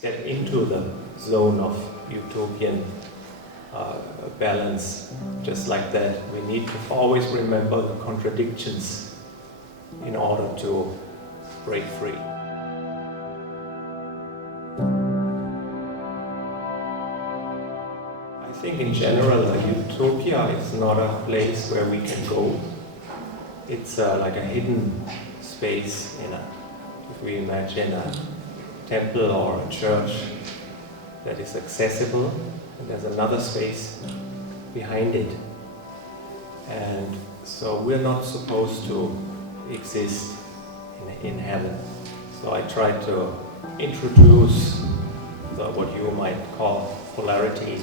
step into the zone of utopian balance. Just like that, we need to always remember the contradictions in order to break free. I think in general, a utopia is not a place where we can go. It's like a hidden space if we imagine a temple or a church that is accessible, and there's another space behind it. And so we're not supposed to exist in heaven. So I try to introduce what you might call polarity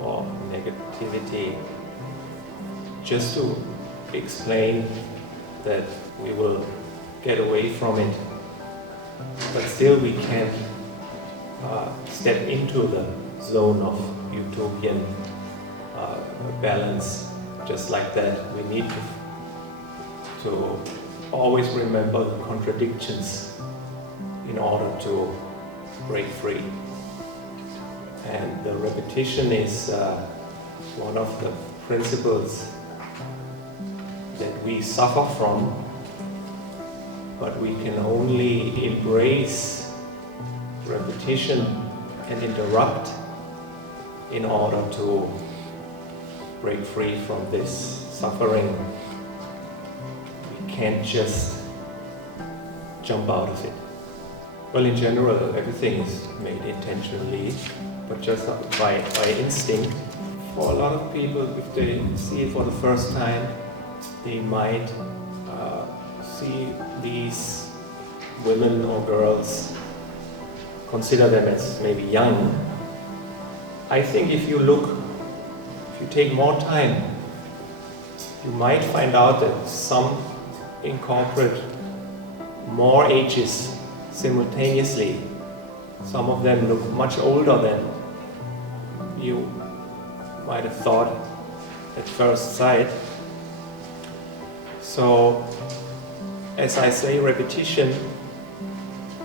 or negativity, just to explain that we will get away from it, but still we can't step into the zone of utopian balance. Just like that, we need to always remember the contradictions in order to break free. And the repetition is one of the principles that we suffer from, but we can only embrace repetition and interrupt in order to break free from this suffering. We can't just jump out of it. Well, in general, everything is made intentionally, but just by instinct. For a lot of people, if they see it for the first time, they might see these women or girls, consider them as maybe young. I think if you take more time, you might find out that some incorporate more ages simultaneously. Some of them look much older than you might have thought at first sight. So, as I say, repetition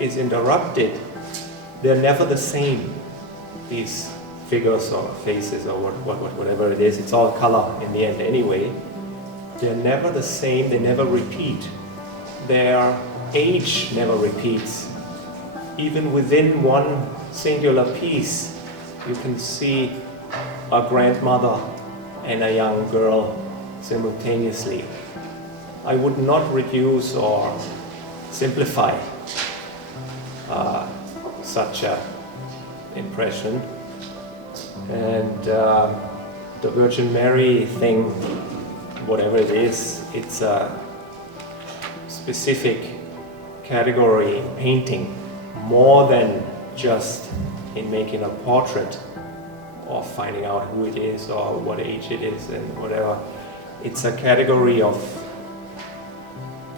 is interrupted. They're never the same, these figures or faces or whatever it is. It's all color in the end anyway. They're never the same, they never repeat. Their age never repeats. Even within one singular piece, you can see a grandmother and a young girl simultaneously. I would not reduce or simplify such an impression. And the Virgin Mary thing, whatever it is, it's a specific category in painting, more than just in making a portrait or finding out who it is or what age it is and whatever. It's a category of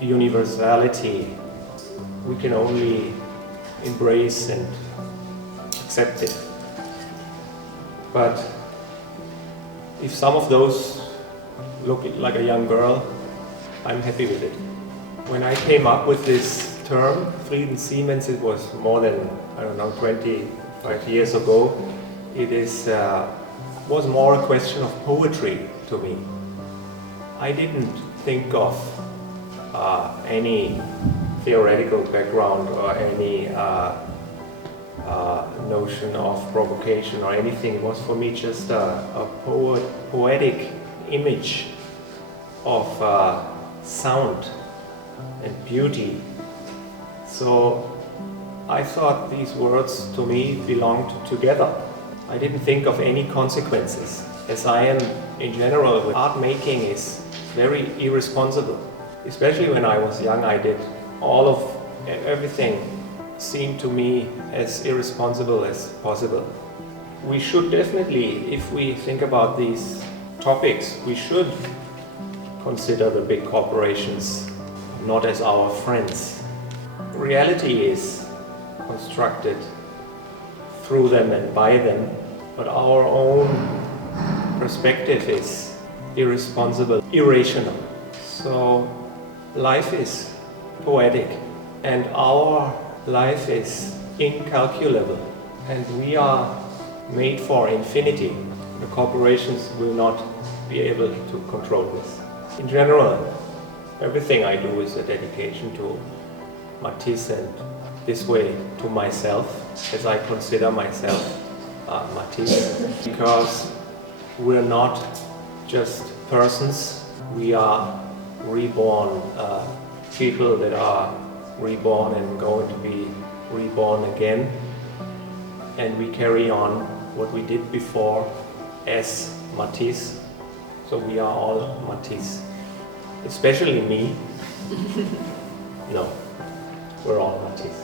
universality. We can only embrace and accept it. But if some of those look like a young girl, I'm happy with it. When I came up with this term, Frieden Siemens, it was more than, 25 years ago. It was more a question of poetry to me. I didn't think of any theoretical background or any notion of provocation or anything. It was for me just a poetic image of sound and beauty. So I thought these words to me belonged together. I didn't think of any consequences. As I am in general with art making is very irresponsible. Especially when I was young, I did everything seemed to me as irresponsible as possible. We should definitely, if we think about these topics, we should consider the big corporations not as our friends. Reality is constructed through them and by them, but our own perspective is irresponsible, irrational. So life is poetic, and our life is incalculable, and we are made for infinity. The corporations will not be able to control this. In general, everything I do is a dedication to Matisse, and this way to myself, as I consider myself Matisse, because we're not just persons, we are reborn people that are reborn and going to be reborn again, and we carry on what we did before as Matisse, so we are all Matisse, especially me. No, we're all Matisse.